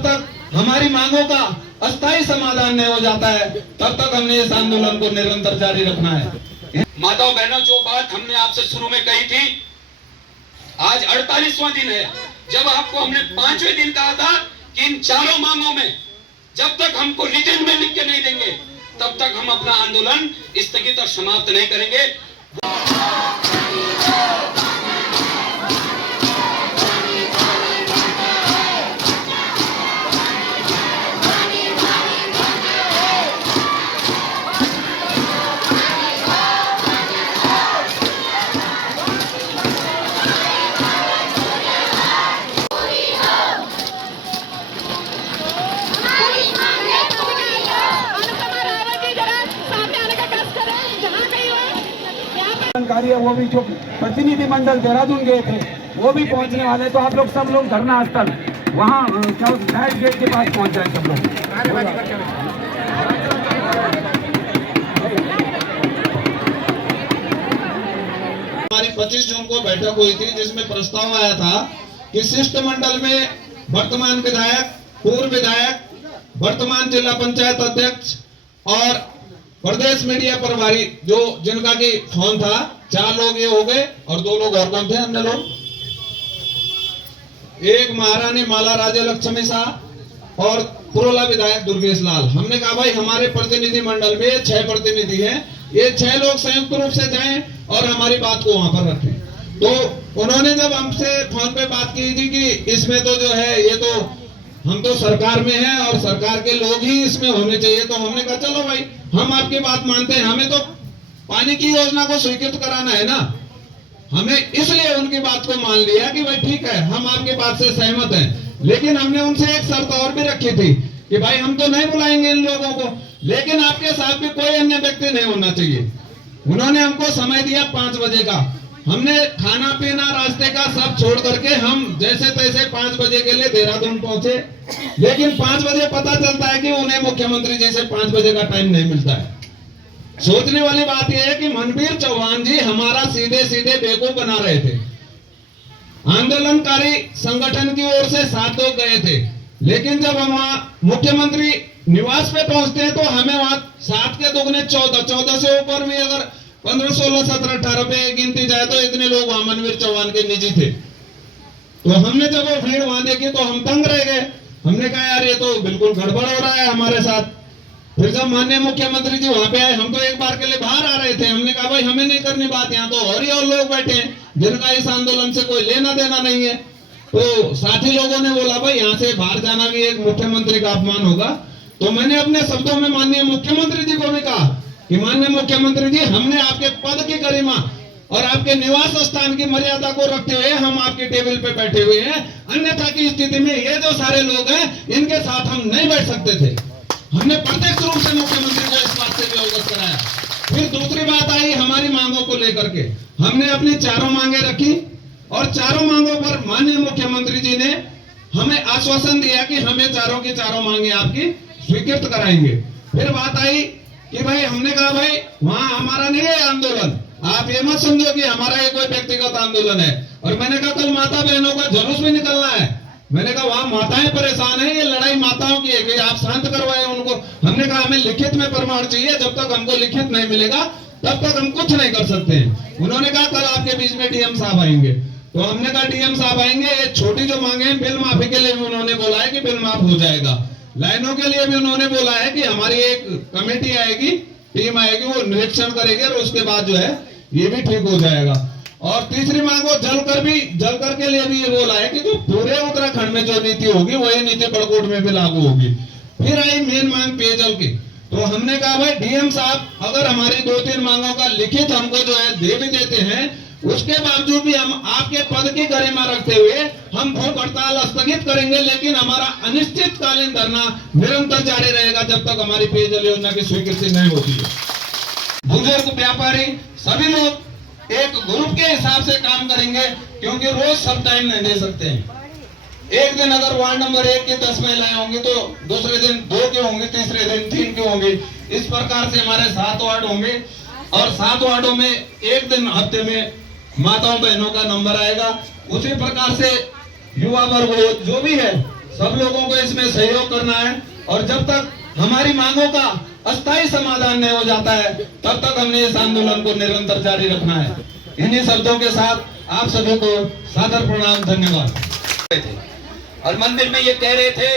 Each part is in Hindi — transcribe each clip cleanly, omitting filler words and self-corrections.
जब तक हमारी मांगों का अस्थायी समाधान नहीं हो जाता है तब तक हमने इस आंदोलन को निरंतर जारी रखना है। माताओं बहनों, जो बात हमने आपसे शुरू में कही थी, आज 48वां दिन है। जब आपको हमने 5वें दिन कहा था कि इन चारों मांगों में जब तक हमको रिटर्न में लिख के नहीं देंगे तब तक हम अपना आंदोलन स्थगित और समाप्त नहीं करेंगे। है वो भी जो प्रतिनिधि मंडल देहरादून गए थे वो भी पहुंचने वाले, तो आप लोग सब लोग धरना स्थल वहाँ डाइट गेट के पास पहुंच जाए सब लोग। हमारी 25 जून को बैठक हुई थी जिसमें प्रस्ताव आया था कि शिष्टमंडल में वर्तमान विधायक, पूर्व विधायक, वर्तमान जिला पंचायत अध्यक्ष और प्रदेश मीडिया प्रभारी जो जिनका की फोन था, 4 लोग ये हो गए और 2 लोग और कम थे, अन्य लोग, एक महारानी माला राज्य लक्ष्मी शाह और पुरोला विधायक दुर्गेश लाल। हमने कहा भाई हमारे प्रतिनिधि मंडल में 6 प्रतिनिधि हैं, ये 6 लोग संयुक्त रूप से जाएं और हमारी बात को वहां पर रखें। तो उन्होंने जब हमसे फोन पे बात की थी कि इसमें तो जो है ये तो हम तो सरकार में हैं और सरकार के लोग ही इसमें होने चाहिए, तो हमने कहा चलो भाई हम आपकी बात मानते हैं, हमें तो पानी की योजना को स्वीकृत कराना है ना, हमें इसलिए उनकी बात को मान लिया कि भाई ठीक है हम आपकी बात से सहमत हैं। लेकिन हमने उनसे एक शर्त और भी रखी थी कि भाई हम तो नहीं बुलाएंगे इन लोगों को, लेकिन आपके साथ भी कोई अन्य व्यक्ति नहीं होना चाहिए। उन्होंने हमको समय दिया 5 बजे का, हमने खाना पीना रास्ते का सब छोड़ करके हम जैसे तैसे 5 बजे के लिए देहरादून पहुंचे। लेकिन 5 बजे पता चलता है कि उन्हें मुख्यमंत्री जी से 5 बजे का टाइम नहीं मिलता है। सोचने वाली बात यह है कि मनवीर चौहान जी हमारा सीधे सीधे बेवकूफ बना रहे थे। आंदोलनकारी संगठन की ओर से 7 लोग गए थे, लेकिन जब हम वहां मुख्यमंत्री निवास पे पहुंचते हैं तो हमें वहां 7 के दुगने 14 से ऊपर भी अगर 15, 16, 17, 18 पे गिनती जाए तो इतने लोग वहां मनवीर चौहान के निजी थे। तो हमने जब वो भीड़ वहां देखी तो हम तंग रह गए। हमने कहा यार ये तो बिल्कुल गड़बड़ हो रहा है हमारे साथ। फिर जब माननीय मुख्यमंत्री जी वहां पे आए, हम तो एक बार के लिए बाहर आ रहे थे, हमने कहा भाई हमें नहीं करनी बात, यहाँ तो और ही और लोग बैठे हैं जिनका इस आंदोलन से कोई लेना देना नहीं है। तो साथी लोगों ने बोला भाई यहाँ से बाहर जाना भी एक मुख्यमंत्री का अपमान होगा। तो मैंने अपने शब्दों में माननीय मुख्यमंत्री जी को भी कहा कि माननीय मुख्यमंत्री जी, हमने आपके पद की गरिमा और आपके निवास स्थान की मर्यादा को रखते हुए हम आपके टेबल पे बैठे हुए हैं, अन्यथा की स्थिति में ये जो सारे लोग हैं इनके साथ हम नहीं बैठ सकते थे। हमने प्रत्यक्ष रूप से मुख्यमंत्री को इस बात से भी अवगत कराया। फिर दूसरी बात आई हमारी मांगों को लेकर के, हमने अपनी 4 मांगे रखी और 4 मांगों पर माननीय मुख्यमंत्री जी ने हमें आश्वासन दिया कि हमें चारों की चारों मांगे आपकी स्वीकृत कराएंगे। फिर बात आई कि भाई, हमने कहा भाई वहां हमारा नहीं है आंदोलन, आप ये मत समझो कि हमारा ये कोई व्यक्तिगत आंदोलन है। और मैंने कहा कल माता बहनों का जुलूस भी निकलना है, मैंने कहा वहां माताएं परेशान है, ये लड़ाई माताओं की है कि आप शांत करवाए उनको। हमने कहा हमें लिखित में प्रमाण चाहिए, जब तक हमको लिखित नहीं मिलेगा तब तक हम कुछ नहीं कर सकते हैं। उन्होंने कहा कल आपके बीच में डीएम साहब आएंगे, तो हमने कहा डीएम साहब आएंगे, ये छोटी जो मांगे हैं बिल माफी के लिए भी उन्होंने बोला है कि बिल माफ हो जाएगा, लाइनों के लिए भी उन्होंने बोला है कि हमारी एक कमेटी आएगी, टीम आएगी, वो निरीक्षण करेगी और उसके बाद जो है ये भी ठीक हो जाएगा। और तीसरी मांग वो जलकर के लिए भी ये बोला है कि जो पूरे उत्तराखंड में जो नीति होगी वही नीति बड़कोट में भी लागू होगी। फिर आई मेन मांग पेयजल की, तो हमने कहा भाई डीएम साहब अगर हमारी 2-3 मांगों का लिखित हमको जो है दे भी देते हैं, उसके बावजूद भी हम आपके पद की गरिमा रखते हुए हम भूख हड़ताल स्थगित करेंगे, लेकिन हमारा अनिश्चितकालीन धरना निरंतर जारी रहेगा जब तक हमारी पेयजल योजना की स्वीकृति नहीं होती है। बुजुर्ग, व्यापारी सभी लोग एक ग्रुप के हिसाब से काम करेंगे, क्योंकि रोज सब टाइम नहीं दे सकते हैं। एक दिन अगर वार्ड नंबर 1 की 10 महिलाएं होंगी तो दूसरे दिन 2 की होंगी, तीसरे दिन 3 की होंगी। इस प्रकार से हमारे 7 वार्ड होंगे और 7 वार्डों में एक दिन हफ्ते में माताओं बहनों का नंबर आएगा। उसी प्रकार से युवा वर्ग जो भी है सब लोगों को इसमें सहयोग करना है और जब तक हमारी मांगों का अस्थायी समाधान नहीं हो जाता है तब तक हमने इस आंदोलन को निरंतर जारी रखना है। इन्हीं शब्दों के साथ आप सभी को सादर प्रणाम, धन्यवाद। और मंदिर में ये कह रहे थे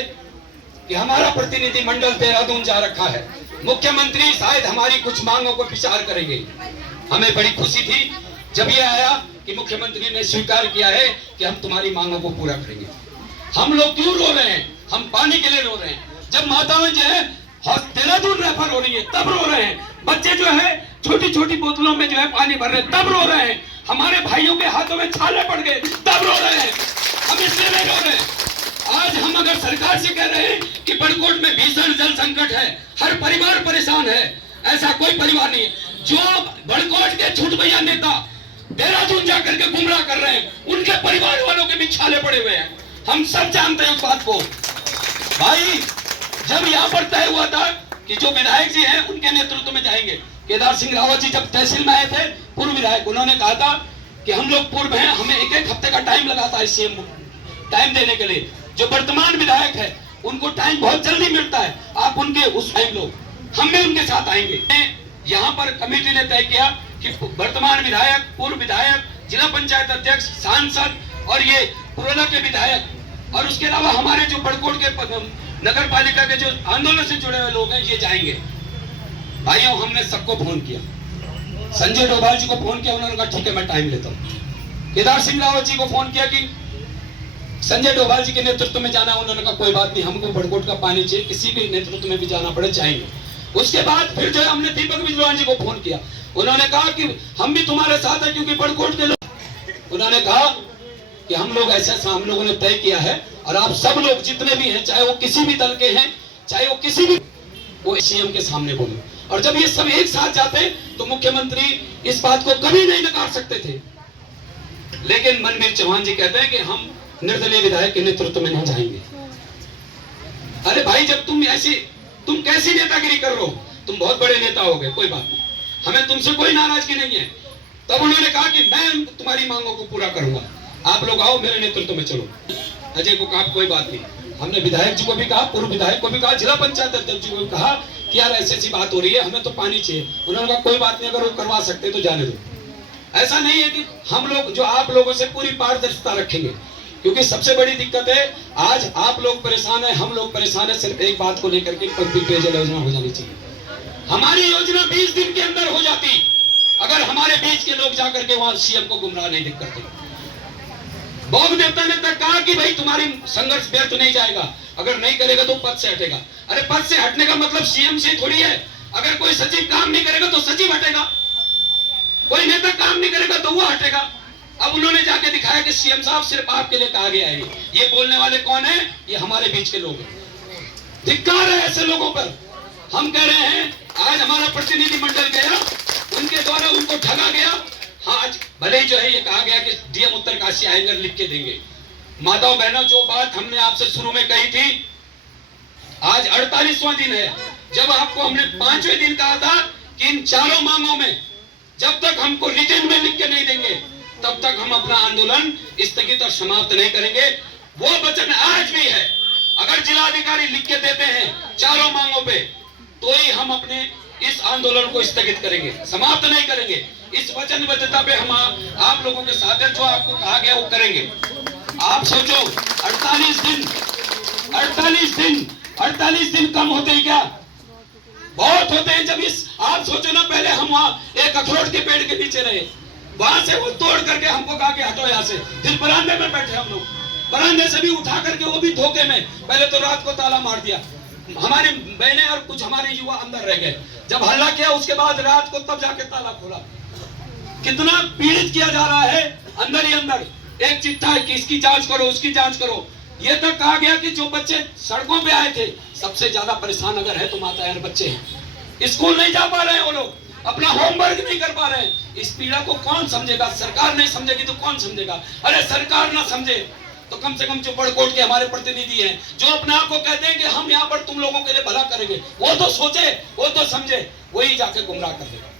कि हमारा प्रतिनिधि मंडल देहरादून जा रखा है, मुख्यमंत्री शायद हमारी कुछ मांगों को विचार करेंगे। हमें बड़ी खुशी थी जब ये आया कि मुख्यमंत्री ने स्वीकार किया है कि हम तुम्हारी मांगों को पूरा करेंगे। हम लोग क्यों रो रहे हैं? हम पानी के लिए रो रहे हैं। जब माताएं जो है देहरादून रेफर हो रही है तब रो रहे हैं। बच्चे जो है छोटी छोटी बोतलों में जो है पानी भर रहे हैं तब रो रहे हैं। हमारे भाइयों के हाथों में छाले पड़ गए तब रो रहे हैं। हम इसलिए नहीं रो रहे हैं। आज हम अगर सरकार से कह रहे हैं कि बड़कोट में भीषण जल संकट है, हर परिवार परेशान है, ऐसा कोई परिवार नहीं है। जो बड़कोट के छूट भैया नेता देहरादून जाकर के गुमराह कर रहे हैं, उनके परिवार वालों के भी छाले पड़े हुए हैं। हम सब जानते हैं उस बात को। भाई जब यहाँ पर तय हुआ था कि जो विधायक जी हैं उनके नेतृत्व में जाएंगे, केदार सिंह रावत जी जब तहसील में आए थे, पूर्व विधायक, उन्होंने कहा था कि हम लोग पूर्व हैं, हमें एक एक हफ्ते का टाइम लगाता है सीएम टाइम देने के लिए। जो वर्तमान विधायक है उनको टाइम बहुत जल्दी मिलता है, आप उनके उस टाइम लो, हम भी उनके साथ आएंगे। यहाँ पर कमेटी ने तय किया कि वर्तमान विधायक, पूर्व विधायक, जिला पंचायत अध्यक्ष, सांसद और ये पुरोला के विधायक और उसके अलावा हमारे जो बड़कोट के नगर पालिका के जो आंदोलन से जुड़े हुए लोग हैं ये जाएंगे। भाइयों हमने सबको फोन किया, संजय डोभाल जी को फोन किया, उन्होंने कहा ठीक है मैं टाइम लेता हूँ। केदार सिंह रावत जी को फोन किया कि संजय डोभाल जी के नेतृत्व में जाना, उन्होंने कहा कोई बात नहीं, हमको बड़कोट का पानी चाहिए, किसी भी नेतृत्व में भी जाना पड़े जाएंगे। उसके बाद फिर जो है हमने दीपक विजवान जी को फोन किया, उन्होंने कहा कि हम भी तुम्हारे साथ हैं क्योंकि बड़कोट के लोग। उन्होंने कहा कि हम लोग ऐसा हम लोगों ने तय किया है और आप सब लोग जितने भी हैं, चाहे वो किसी भी दल के हैं, चाहे वो किसी भी, वो सीएम के सामने बोले। और जब ये सब एक साथ जाते तो मुख्यमंत्री इस बात को कभी नहीं नकार सकते थे। लेकिन मनवीर चौहान जी कहते हैं कि हम निर्दलीय विधायक के नेतृत्व में नहीं जाएंगे। अरे भाई जब तुम कैसी नेतागिरी कर रहे हो? तुम बहुत बड़े नेता हो गए, कोई बात नहीं, हमें तुमसे कोई नाराजगी नहीं है। तब उन्होंने कहा कि मैं तुम्हारी मांगों को पूरा करूंगा, आप लोग आओ मेरे नेतृत्व में चलो। अजय को कहा कोई बात नहीं, हमने विधायक जी को भी कहा, पूर्व विधायक को भी कहा, जिला पंचायत अध्यक्ष जी को भी कहा कि यार ऐसी बात हो रही है, हमें तो पानी चाहिए। उन्होंने कहा कोई बात नहीं, अगर वो करवा सकते तो जाने दो। ऐसा नहीं है कि हम लोग जो आप लोगों से पूरी पारदर्शिता रखेंगे, क्योंकि सबसे बड़ी दिक्कत है आज आप लोग परेशान है, हम लोग परेशान है सिर्फ एक बात को लेकर के, पेयजल योजना हो जानी चाहिए। हमारी योजना 20 दिन के अंदर हो जाती अगर हमारे बीच के लोग जाकर के वहां सीएम को गुमराह नहीं करते। भोग देवता ने तक कहा कि भाई तुम्हारी संघर्ष व्यर्थ नहीं जाएगा, अगर नहीं करेगा तो पद से हटेगा। अरे पद से हटने का मतलब सीएम से थोड़ी है। अगर कोई सचिव काम नहीं करेगा तो सचिव हटेगा, कोई नेता काम नहीं करेगा तो वो हटेगा। अब उन्होंने जाके दिखाया कि सीएम साहब सिर्फ आपके लिए कहा गया है। ये बोलने वाले कौन है? ये हमारे बीच के लोग हैं। धिक्कार है ऐसे लोगों पर। हम कह रहे हैं आज हमारा प्रतिनिधि मंडल गया, उनके द्वारा उनको ठगा गया। हाँ आज भले ही जो है ये कहा गया कि डीएम उत्तरकाशी आएंगे लिख के देंगे। माताओं बहनों जो बात हमने आपसे शुरू में कही थी, आज 48वां दिन है जब आपको हमने 5वें दिन कहा था कि इन चारों मांगों में जब तक हमको रिटर्न में लिख के नहीं देंगे तब तक हम अपना आंदोलन स्थगित और समाप्त नहीं करेंगे। वो वचन आज भी है। अगर जिलाधिकारी लिख के देते हैं चारों मांगों पे तो ही हम अपने इस आंदोलन को स्थगित करेंगे, समाप्त नहीं करेंगे। इस वचनबद्धता पे हम आप लोगों के साथ है, जो आपको कहा गया वो करेंगे। आप सोचो 48 दिन कम होते हैं क्या? बहुत होते हैं। जब इस आप सोचो ना, पहले हम वहां एक अखरोट के पेड़ के नीचे रहे, वहां से वो तोड़ करके हमको कहा कि हटो यहाँ से, फिर बरामदे में बैठे हम लोग, बरामदे से भी उठा करके वो भी धोखे में, पहले तो रात को ताला मार दिया, हमारी बहनें और कुछ हमारे युवा अंदर रह गए। जब हल्ला किया उसके बाद रात को तब जाके ताला खोला। कितना पीड़ित किया जा रहा है अंदर ही अंदर। एक चिट्ठा है कि इसकी जांच करो, उसकी जांच करो। ये तक कहा गया कि जो बच्चे सड़कों पे आए थे, सबसे ज्यादा परेशान अगर है तो माता और बच्चे हैं। स्कूल नहीं जा पा रहे हैं वो लोग, अपना होमवर्क नहीं कर पा रहे हैं। इस पीड़ा को कौन समझेगा? सरकार नहीं समझेगी तो कौन समझेगा? अरे सरकार ना समझे तो कम से कम जो बड़कोट के हमारे प्रतिनिधि हैं, जो अपने आप को कहते हैं कि हम यहाँ पर तुम लोगों के लिए भला करेंगे, वो तो सोचे, वो तो समझे, वही जाके गुमराह कर देगा।